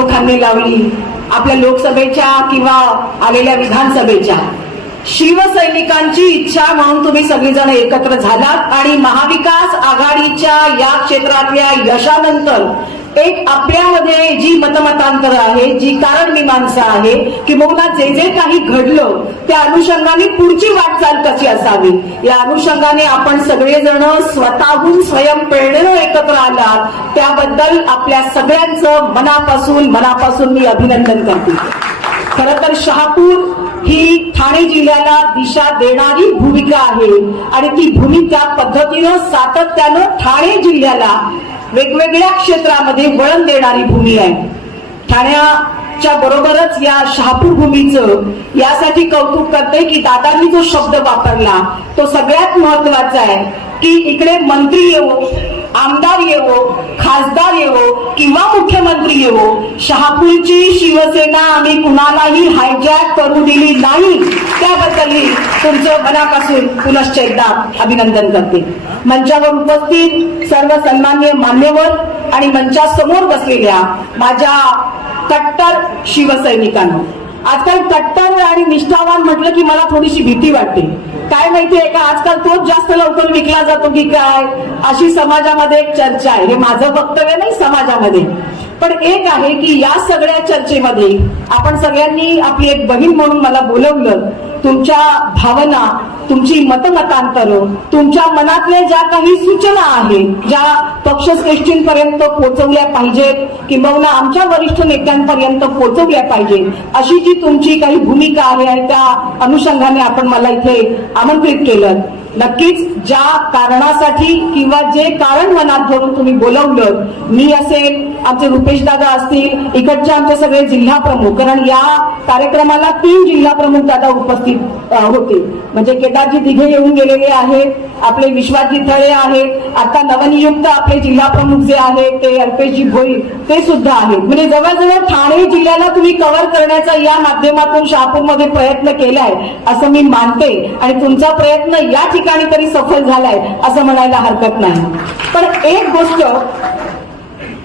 प्रमुखांनी लावली. आपल्या लोकसभेच्या किंवा आलेल्या विधानसभेच्या. शिवसैनिकांची इच्छा म्हणून तुम्ही सगळीजण एकत्र झालात आणि महाविकास आघाडीच्या या क्षेत्रातल्या यशानंतर एक आपल्यामध्ये जी मतमतांतर आहे जी कारण मीमांसा आहे किंवा जे जे काही घडलं त्या अनुषंगाने पुढची वाटचाल कशी असावी? या अनुषंगाने आपण सगळेजण स्वतःहून स्वयंप्रेरण एकत्र आलात. त्याबद्दल आपल्या सगळ्यांचं मनापासून मनापासून मी अभिनंदन करते. खर तर शहापूर ही ठाणे जिल्ह्याला दिशा देणारी भूमिका आहे. आणि ती भूमिका पद्धतीनं सातत्यानं ठाणे जिल्ह्याला वेगवेगळ्या क्षेत्रामध्ये वळण देणारी भूमी आहे. ठाण्याच्या बरोबरच या शहापूर भूमीचं यासाठी कौतुक करते की दादांनी जो शब्द वापरला तो सगळ्यात महत्त्वाचा आहे की इकडे मंत्री येऊ आमदार येवो खासदार येवो किंवा मुख्यमंत्री येवो शहापूरची शिवसेना आम्ही कुणालाही हायजॅक करू दिली नाही. त्याबद्दल मी तुमचं मनापासून पुनश्च एकदा अभिनंदन करते. मंचावर उपस्थित सर्व सन्मान्य मान्यवर आणि मंचासमोर बसलेल्या माझ्या कट्टर शिवसैनिकांना आजकाल कट्टर आणि निष्ठावान म्हटलं की मला थोडीशी भीती वाटते. काय माहितीये का? आजकाल तोच जास्त लवकर विकला जातो की काय? अशी समाजामध्ये एक चर्चा आहे. हे माझं वक्तव्य नाही समाजामध्ये. पण एक आहे की या सगळ्या चर्चेमध्ये आपण सगळ्यांनी आपली एक बहीण म्हणून मला बोलवलं. तुमच्या भावना तुमची मतमतांतर तुमच्या मनातल्या ज्या काही सूचना आहेत ज्या पक्षश्रेष्ठींपर्यंत पोहोचवल्या पाहिजेत किंबहुना आमच्या वरिष्ठ नेत्यांपर्यंत पोहोचवल्या पाहिजेत अशी जी तुमची काही भूमिका आहे आणि त्या अनुषंगाने आपण मला इथे आमंत्रित केलं. नक्कीच ज्या कारणासाठी किंवा जे कारण मनात धरून तुम्ही बोलवलं मी असेल आमचे रुपेश दादा असतील इकडचे आमचे सगळे जिल्हा प्रमुख कारण या कार्यक्रमाला तीन जिल्हा प्रमुख दादा उपस्थित होते. म्हणजे केदारजी दिघे येऊन गेलेले आहेत आपले विश्वासजी थळे आहेत आता नवनियुक्त आपले जिल्हा प्रमुख जे आहेत ते अल्पेशजी भोई ते सुद्धा आहेत. म्हणजे जवळजवळ ठाणे जिल्ह्याला तुम्ही कव्हर करण्याचा या माध्यमातून शहापूरमध्ये प्रयत्न केलाय असं मी मानते. आणि तुमचा प्रयत्न या ठिकाणी तरी सफल झालाय असं म्हणायला हरकत नाही. पण एक गोष्ट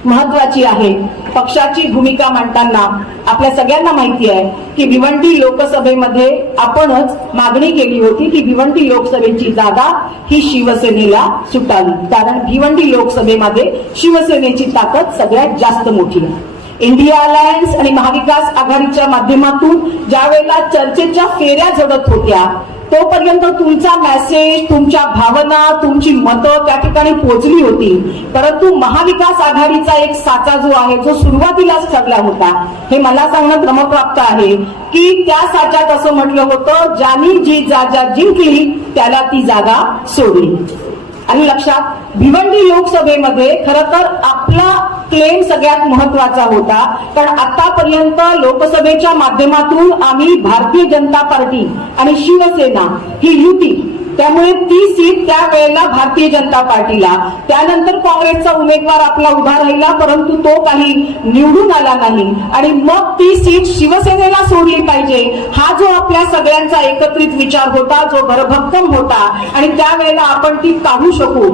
महत्वाची आहे पक्षाची भूमिका मांडताना आपल्या सगळ्यांना माहिती आहे की भिवंडी लोकसभेमध्ये आपणच मागणी केली होती की भिवंडी लोकसभेची जागा ही शिवसेनेला सुटावी. कारण भिवंडी लोकसभेमध्ये शिवसेनेची ताकद सगळ्यात जास्त मोठी आहे. इंडिया अलायन्स आणि महाविकास आघाडीच्या माध्यमातून ज्या वेळेला चर्चेच्या फेऱ्या जगत होत्या तोपर्यंत तुमचा मेसेज तुमच्या भावना तुमची मतं त्या ठिकाणी पोहोचली होती. परंतु महाविकास आघाडीचा एक साचा जो आहे जो सुरुवातीलाच ठरला होता हे मला सांगणं क्रमप्राप्त आहे की त्या साच्यात असं म्हटलं होतं ज्यांनी जी जागा जिंकली त्याला ती जागा सोडली. आणि लक्षात भिवंडी लोकसभेमध्ये खर तर आपला क्लेम सगळ्यात महत्त्वाचा होता. कारण आतापर्यंत लोकसभेच्या माध्यमातून आम्ही भारतीय जनता पार्टी आणि शिवसेना ही युती त्यामुळे ती सीट त्यावेळेला भारतीय जनता पार्टीला. त्यानंतर काँग्रेसचा उमेदवार आपला उभा राहिला परंतु तो काही निवडून आला नाही. आणि मग ती सीट शिवसेनेला सोडली पाहिजे. हा जो आपल्या सगळ्यांचा एकत्रित विचार होता जो भरभक्कम होता आणि त्यावेळेला आपण ती काढू शकू.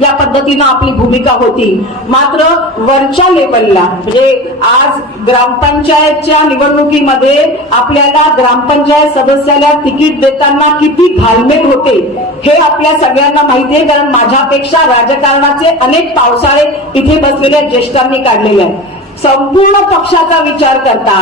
या पद्धतीनं आपली भूमिका होती. मात्र वरच्या लेवलला म्हणजे आज ग्रामपंचायतच्या निवडणुकीमध्ये आपल्याला ग्रामपंचायत सदस्याला तिकीट देताना किती घालमेल होते हे आपल्या सगळ्यांना माहिती आहे. कारण माझ्यापेक्षा राजकारणाचे अनेक पावसाळे इथे बसलेल्या ज्येष्ठांनी काढलेले आहेत. संपूर्ण पक्षाचा विचार करता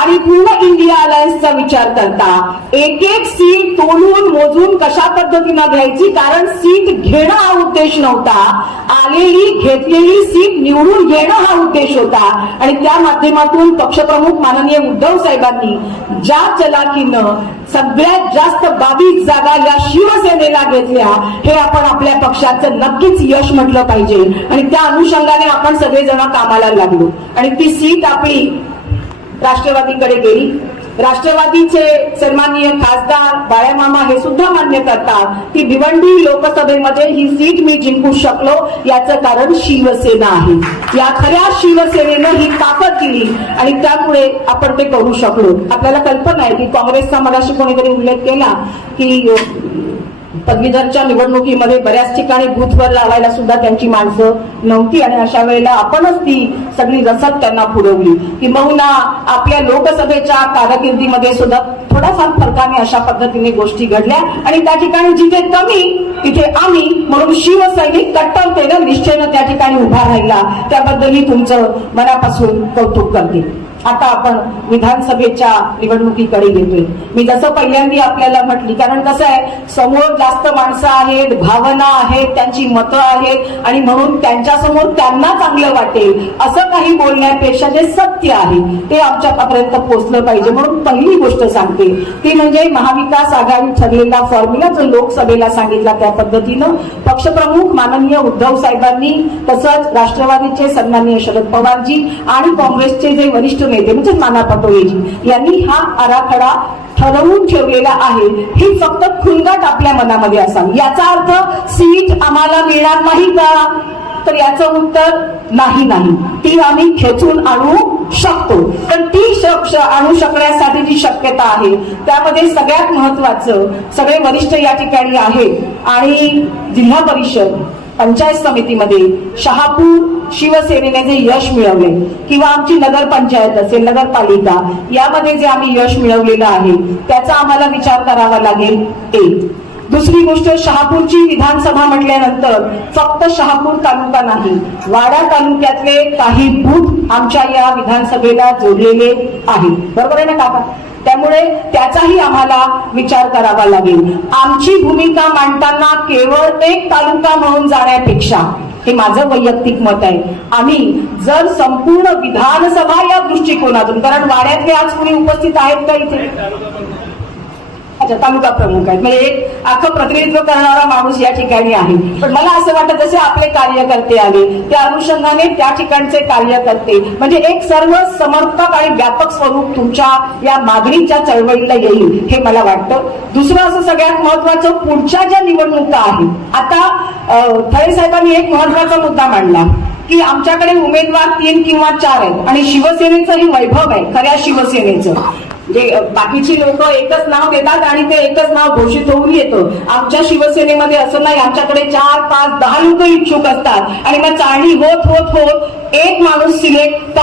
आणि पूर्ण इंडिया अलायन्सचा विचार करता एक एक सीट तोडून मोजून कशा पद्धतीनं घ्यायची? कारण सीट घेणं हा उद्देश नव्हता. आलेली घेतलेली सीट निवडून घेणं हा उद्देश होता. आणि त्या माध्यमातून पक्षप्रमुख माननीय उद्धव साहेबांनी ज्या चलाकीनं सगळ्यात जास्त बावीस जागा या शिवसेनेला घेतल्या हे आपण आपल्या पक्षाचं नक्कीच यश म्हटलं पाहिजे. आणि त्या अनुषंगाने आपण सगळेजण कामाला लागलो. आणि ती सीट आपली राष्ट्रवादीकडे गेली. राष्ट्रवादीचे सन्माननीय खासदार बाळ्यामामा हे सुद्धा मान्य करतात. की भिवंडी लोकसभेमध्ये ही सीट मी जिंकू शकलो याचं कारण शिवसेना आहे. या खऱ्या शिवसेनेनं ही ताकद दिली आणि त्यामुळे आपण ते करू शकलो. आपल्याला कल्पना आहे की काँग्रेसचा मगाशी कोणीतरी उल्लेख केला की पदवीधरच्या निवडणुकीमध्ये बऱ्याच ठिकाणी बूथवर लावायला सुद्धा त्यांची माणसं नव्हती. आणि अशा वेळेला आपणच ती सगळी रसद त्यांना पुरवली. किंबहुना आपल्या लोकसभेच्या कारकिर्दीमध्ये सुद्धा थोडाफार फरकाने अशा पद्धतीने गोष्टी घडल्या. आणि त्या ठिकाणी जिथे कमी तिथे आम्ही म्हणून शिवसैनिक कट्टरतेनं निश्चयनं त्या ठिकाणी उभा राहिला. त्याबद्दल मी तुमचं मनापासून कौतुक करते. आता आपण विधानसभेच्या निवडणुकीकडे येतोय. मी जसं पहिल्यांदा आपल्याला म्हटली कारण कसं आहे समोर जास्त माणसं आहेत भावना आहेत त्यांची मतं आहेत आणि म्हणून त्यांच्यासमोर त्यांना चांगलं वाटेल असं काही बोलण्यापेक्षा जे सत्य आहे ते आमच्यापर्यंत पोहोचलं पाहिजे. म्हणून पहिली गोष्ट सांगते ती म्हणजे महाविकास आघाडी ठरलेला फॉर्म्युला जो लोकसभेला सांगितला त्या पद्धतीनं. पक्षप्रमुख माननीय उद्धव साहेबांनी तसंच राष्ट्रवादीचे सन्माननीय शरद पवारजी आणि काँग्रेसचे जे वरिष्ठ नेते म्हणजे नाना पटोलेजी यांनी हा आराखडा ठरवून ठेवलेला आहे. ही फक्त खुणगाट आपल्या मनामध्ये असावी. याचा अर्थ सीट आम्हाला मिळणार नाही का? तर याचं उत्तर नाही नाही. ती आम्ही खेचून आणू शकतो. पण ती आणू शकण्यासाठी जी शक्यता आहे त्यामध्ये सगळ्यात महत्वाचं सगळे वरिष्ठ या ठिकाणी आहेत आणि जिल्हा परिषद पंचायत समितीमध्ये शहापूर शिवसेनेने जे यश मिळवले किंवा आमची नगरपंचायत असेल नगरपालिका यामध्ये जे आम्ही यश मिळवलेलं आहे त्याचा आम्हाला विचार करावा लागेल एक. दुसरी गोष्ट शहापूरची विधानसभा म्हटल्यानंतर फक्त शहापूर तालुका नाही वाडा तालुक्यातले काही बूथ आमच्या या विधानसभेला जोडलेले आहेत. बरोबर आहे ना काका? त्यामुळे त्याचाही आम्हाला विचार करावा लागेल. आमची भूमिका मांडताना केवळ एक तालुका म्हणून जाण्यापेक्षा हे माझं वैयक्तिक मत आहे. आम्ही जर संपूर्ण विधानसभा या दृष्टिकोनातून कारण वाड्यातले आज कुणी उपस्थित आहेत का इथे? तालुका प्रमुख आहेत. म्हणजे एक अख्खं प्रतिनिधित्व करणारा माणूस या ठिकाणी आहे. पण मला असं वाटतं जसे आपले कार्यकर्ते आले त्या अनुषंगाने त्या ठिकाणचे कार्यकर्ते म्हणजे एक सर्व समर्थक आणि व्यापक स्वरूप तुमच्या या मागणीच्या चळवळीला येईल हे मला वाटतं. दुसरं असं सगळ्यात महत्वाचं पुढच्या ज्या निवडणुका आहेत आता खरे थळे साहेबांनी एक महत्त्वाचा मुद्दा मांडला की आमच्याकडे उमेदवार तीन किंवा चार आहेत आणि शिवसेनेचंही वैभव आहे खऱ्या शिवसेनेचं. जे बाकीची लोक एकच नाव देतात आणि ते एकच नाव घोषित होऊन येतं. आमच्या शिवसेनेमध्ये असं नाही आमच्याकडे चार पाच दहा लोक इच्छुक असतात. आणि मग चाळणी होत होत होत एक माणूस सिलेक्ट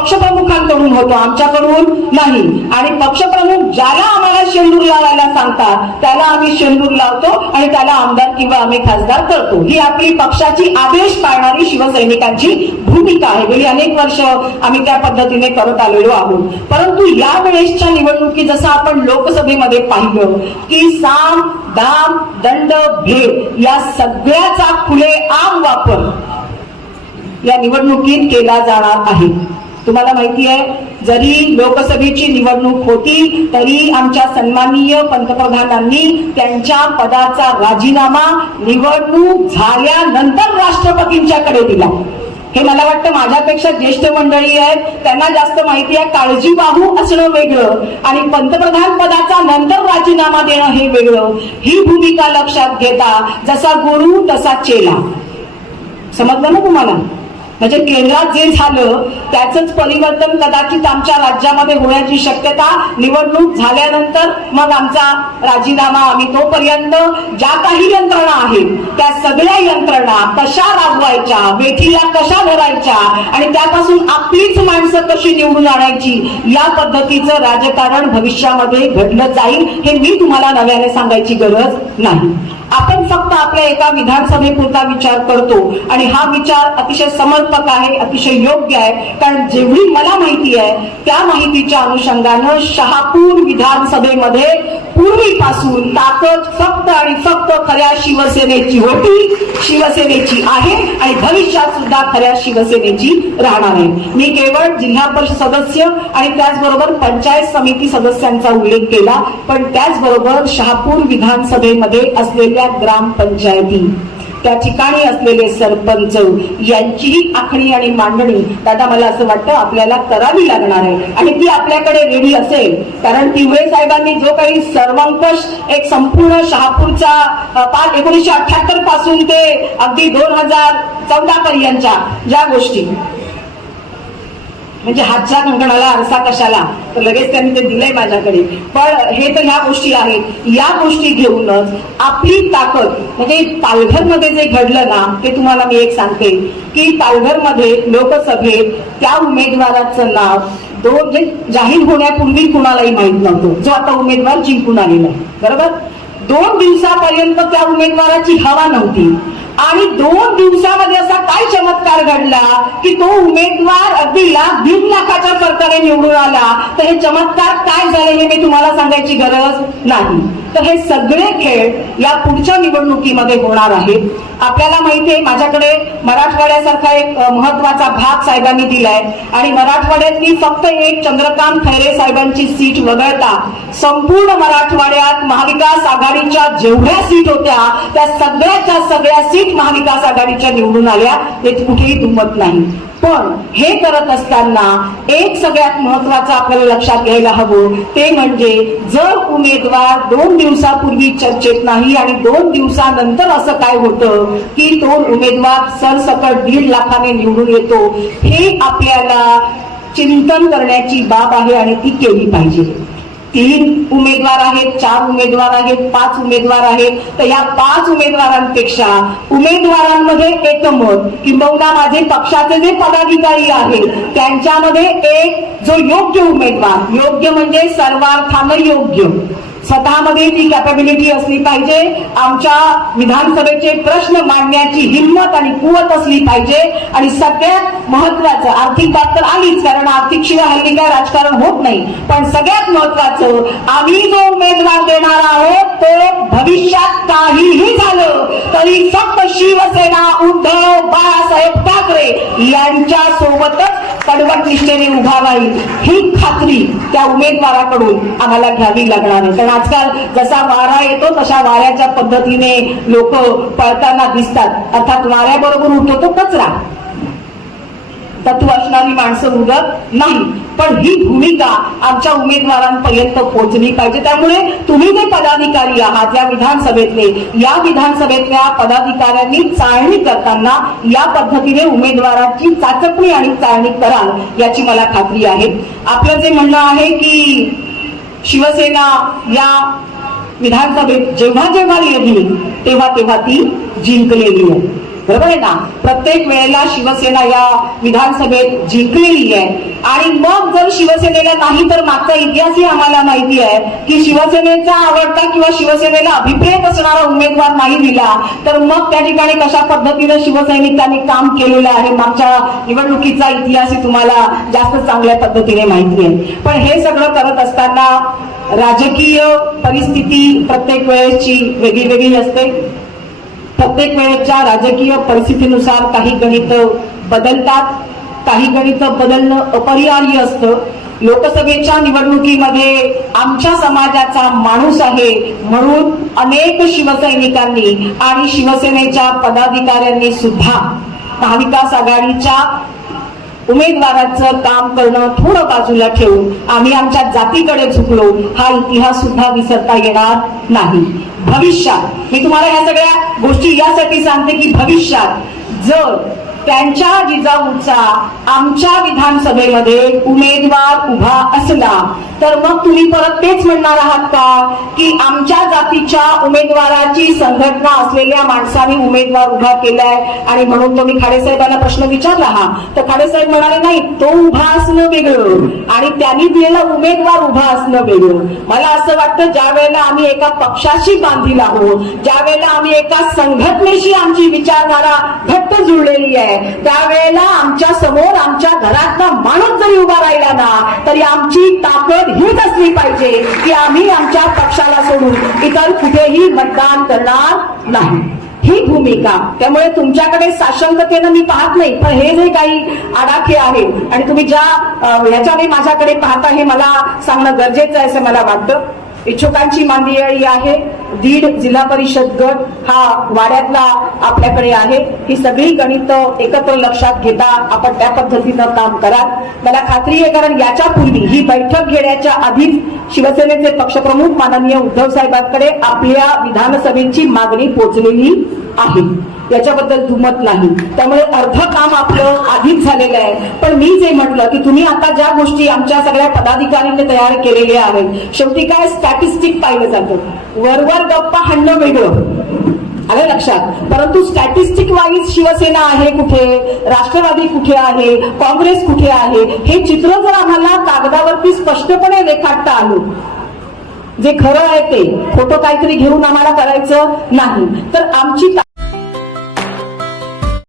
लोकांकडून होतो आमच्याकडून नाही. आणि पक्षप्रमुख ज्याला आम्हाला शेंदूर लावायला सांगतात त्याला आम्ही शेंदूर लावतो आणि त्याला आमदार किंवा आम्ही खासदार करतो. ही आपली पक्षाची आदेश पाळणारी शिवसैनिकांची भूमिका आहे. गेली अनेक वर्ष आम्ही त्या पद्धतीने करत आलेलो आहोत. परंतु या वेळेसच्या निवडणुकी जसं आपण लोकसभेमध्ये पाहिलं की साम दाम दंड भेद या सगळ्याचा खुले आम वापर या निवडणुकीत केला जाणार आहे. तुम्हाला माहिती आहे जरी लोकसभेची निवडणूक होती तरी आमच्या सन्माननीय पंतप्रधानांनी त्यांच्या पदाचा राजीनामा निवडणूक झाल्यानंतर राष्ट्रपतींच्याकडे दिला. हे मला वाटतं माझ्यापेक्षा ज्येष्ठ मंडळी आहेत त्यांना जास्त माहिती आहे काळजीवाहू असणं वेगळं आणि पंतप्रधान पदाचा नंतर राजीनामा देणं हे वेगळं. ही भूमिका लक्षात घेता जसा गुरु तसा चेला. समजलं ना तुम्हाला? म्हणजे केंद्रात जे झालं त्याचंच परिवर्तन कदाचित आमच्या राज्यामध्ये होण्याची शक्यता निवडणूक झाल्यानंतर मग आमचा राजीनामा आम्ही तोपर्यंत ज्या काही यंत्रणा आहेत त्या सगळ्या यंत्रणा कशा राबवायच्या वेठीला कशा धरायच्या आणि त्यापासून आपलीच माणसं कशी निवडून आणायची या पद्धतीचं राजकारण भविष्यामध्ये घडलं जाईल हे मी तुम्हाला नव्याने सांगायची गरज नाही. आपण फक्त आपल्या एका विधानसभेपुरता विचार करतो आणि हा विचार अतिशय समर्पक आहे अतिशय योग्य आहे. कारण जेवढी मला माहिती आहे त्या माहितीच्या अनुषंगानं शहापूर विधानसभेमध्ये पूर्वीपासून ताकद फक्त आणि फक्त खऱ्या शिवसेनेची होती शिवसेनेची आहे आणि भविष्यात सुद्धा खऱ्या शिवसेनेची राहणार आहे. मी केवळ जिल्हा परिषद सदस्य आणि त्याचबरोबर पंचायत समिती सदस्यांचा उल्लेख केला पण त्याचबरोबर शहापूर विधानसभेमध्ये असलेल्या ग्रामपंचायती. त्या ठिकाणी असलेले सरपंच यांचीही आखणी आणि मांडणी दादा मला असं वाटतं आपल्याला करावी लागणार आहे. आणि ती आपल्याकडे रेडी असेल कारण तिवळे साहेबांनी जो काही सर्वंकष एक संपूर्ण शहापूरचा पाच एकोणीसशे अठ्याहत्तरपासून ते अगदी दोन हजार चौदा पर्यंतच्या ज्या गोष्टी म्हणजे हातच्या कंकणाला आरसा कशाला? तर लगेच त्यांनी ते दिलंय माझ्याकडे. पण हे तर ह्या गोष्टी आहेत. या गोष्टी घेऊनच आपली ताकद म्हणजे पालघरमध्ये जे घडलं ना ते तुम्हाला मी एक सांगते की पालघरमध्ये लोकसभेत त्या उमेदवाराचं नाव दोन म्हणजे जाहीर होण्यापूर्वी कुणालाही माहीत नव्हतं. जो आता उमेदवार जिंकून आलेला आहे. बरोबर? दोन दिवसापर्यंत त्या उमेदवाराची हवा नव्हती. आणि दोन दिवसामध्ये असा काय चमत्कार घडला की तो उमेदवार अगदी लाख दीड लाखाच्या फरकाने निवडून आला? तर हे चमत्कार काय झाले हे मी तुम्हाला सांगायची गरज नाही. तर हे सगळे खेळ या पुढच्या निवडणुकीमध्ये होणार आहेत. आपल्याला माहितीये माझ्याकडे मराठवाड्यासारखा एक महत्त्वाचा भाग साहेबांनी दिलाय. आणि मराठवाड्यातली फक्त एक चंद्रकांत खैरे साहेबांची सीट वगळता संपूर्ण मराठवाड्यात महाविकास आघाडीच्या जेवढ्या सीट होत्या त्या सगळ्याच्या सगळ्या सीट महाविकास आघाडीच्या निवडून आल्या. हे कुठेही दुमत नाही. पण हे करत असताना एक सगळ्यात महत्वाचं आपल्याला लक्षात घ्यायला हवं ते म्हणजे जर उमेदवार दोन दिवसापूर्वी चर्चेत नाही आणि दोन दिवसानंतर असं काय होतं की तो उमेदवार सरसकट दीड लाखाने निवडून येतो हे आपल्याला चिंतन करण्याची बाब आहे आणि ती केली पाहिजे. तीन उमेदवार आहेत चार उमेदवार आहेत पाच उमेदवार आहेत. तर या पाच उमेदवारांपेक्षा उमेदवारांमध्ये एकमत किंबहुना माझे पक्षाचे जे पदाधिकारी आहेत त्यांच्यामध्ये एक जो योग्य उमेदवार योग्य म्हणजे सर्वार्थानं योग्य. स्वतःमध्ये ती कॅपॅबिलिटी असली पाहिजे. आमच्या विधानसभेचे प्रश्न मांडण्याची हिंमत आणि कुवत असली पाहिजे. आणि सगळ्यात महत्वाचं आर्थिक बाब तर आलीच कारण आर्थिक शिवाय हल्ली काय राजकारण होत नाही. पण सगळ्यात महत्वाचं आम्ही जो उमेदवार देणार आहोत तो भविष्यात काहीही झालं तरी फक्त शिवसेना उद्धव बाळासाहेब ठाकरे यांच्या सोबतच कडवट निष्ठेने उभा राहील. ही खात्री त्या उमेदवाराकडून आम्हाला घ्यावी लागणार. आहे कारण आजकाल जसा वारा येतो तशा वाऱ्याच्या पद्धतीने लोक पळताना दिसतात. अर्थात वाऱ्याबरोबर उठतो तो कचरा. तत्व असणारी माणसं उरत नाही. पण ही भूमिका आमच्या उमेदवारांपर्यंत पोहोचली पाहिजे. त्यामुळे तुम्ही जे पदाधिकारी आहात या विधानसभेतले या विधानसभेतल्या पदाधिकाऱ्यांनी चाळणी करताना या पद्धतीने उमेदवाराची चाचपणी आणि चाळणी कराल याची मला खात्री आहे. आपलं जे म्हणणं आहे की शिवसेना या विधानसभेत जेव्हा जेव्हा येईल तेव्हा तेव्हा ती जिंकलेली आहे. बरोबर आहे ना प्रत्येक वेळेला शिवसेना या विधानसभेत जिंकलेली आहे आणि मग जर शिवसेनेला नाही तर मागचा इतिहासही आम्हाला माहिती आहे की शिवसेनेचा आवडता किंवा शिवसेनेला अभिप्रेत असणारा उमेदवार नाही दिला तर मग त्या ठिकाणी कशा पद्धतीनं शिवसैनिकांनी काम केलेलं आहे? मागच्या निवडणुकीचा इतिहासही तुम्हाला जास्त चांगल्या पद्धतीने माहिती आहे. पण हे सगळं करत असताना राजकीय परिस्थिती प्रत्येक वेळेची वेगळी वेगळी असते. प्रत्येक वेळेच्या राजकीय परिस्थितीनुसार काही गणित बदलतात काही गणित बदलणं अपरिहार्य असतं. लोकसभेच्या निवडणुकीमध्ये आमच्या समाजाचा माणूस आहे म्हणून अनेक शिवसैनिकांनी आणि शिवसेनेच्या पदाधिकाऱ्यांनी सुद्धा महाविकास आघाडीच्या उमेदवाराचं काम करणं थोडं बाजूला ठेवून आम्ही आमच्या जातीकडे झुकलो हा इतिहास सुद्धा विसरता येणार नाही. भविष्यात मी तुम्हाला या सगळ्या गोष्टी यासाठी सांगते की भविष्यात जर त्यांच्या जिजाऊचा आमच्या विधानसभेमध्ये उमेदवार उभा असला तर मग तुम्ही परत तेच म्हणणार आहात का? की आमच्या जातीच्या उमेदवाराची संघटना असलेल्या माणसाने उमेदवार उभा केलाय आणि म्हणून तुम्ही खाडेसाहेबांना प्रश्न विचारला हा? तर खाडेसाहेब म्हणाले नाही तो उभा असणं वेगळं आणि त्यांनी दिलेला उमेदवार उभा असणं वेगळं. मला असं वाटतं ज्या वेळेला आम्ही एका पक्षाशी बांधील आहोत ज्या वेळेला आम्ही एका संघटनेशी आमची विचारधारा घट्ट जुळलेली आहे त्यावेळेला आमच्यासमोर आमच्या घरातला माणूस जरी उभा राहिला ना तरी आमची ताकद हीच असली पाहिजे की आम्ही आमच्या पक्षाला सोडून इतर कुठेही मतदान करणार नाही. ही भूमिका. त्यामुळे तुमच्याकडे साशंकतेनं मी पाहत नाही पण हे जे काही आडाखे आहेत आणि तुम्ही ज्या ह्याच्याने माझ्याकडे पाहता हे मला सांगणं गरजेचं आहे असं मला वाटतं. इच्छुकांची मांदियाळी आहे. दीड जिल्हा परिषद गट हा वाड्यातला आपल्याकडे आहे. ही सगळी गणित एकत्र लक्षात घेता आपण त्या पद्धतीनं काम करा मला खात्री आहे कारण याच्या पूर्वी ही बैठक घेण्याच्या आधीच शिवसेनेचे पक्षप्रमुख माननीय उद्धव साहेबांकडे आपल्या विधानसभेची मागणी पोहोचलेली आहे. याच्याबद्दल दुमत नाही. त्यामुळे अर्ध काम आपण आधीच झालेलं आहे. पण मी जे म्हटलं की तुम्ही आता ज्या गोष्टी आमच्या सगळ्या पदाधिकाऱ्यांनी तयार केलेल्या आहेत शेवटी काय स्टॅटिस्टिक पाहिलं जातं? वरवर गप्पा हाणणं वेगळं. आलं लक्षात? परंतु स्टॅटिस्टिक वाईज शिवसेना आहे कुठे? राष्ट्रवादी कुठे आहे? काँग्रेस कुठे आहे? हे चित्र जर आम्हाला कागदावरती स्पष्टपणे रेखाटता आलं जे खरं आहे ते खोटं काहीतरी घेऊन आम्हाला करायचं नाही. तर आमची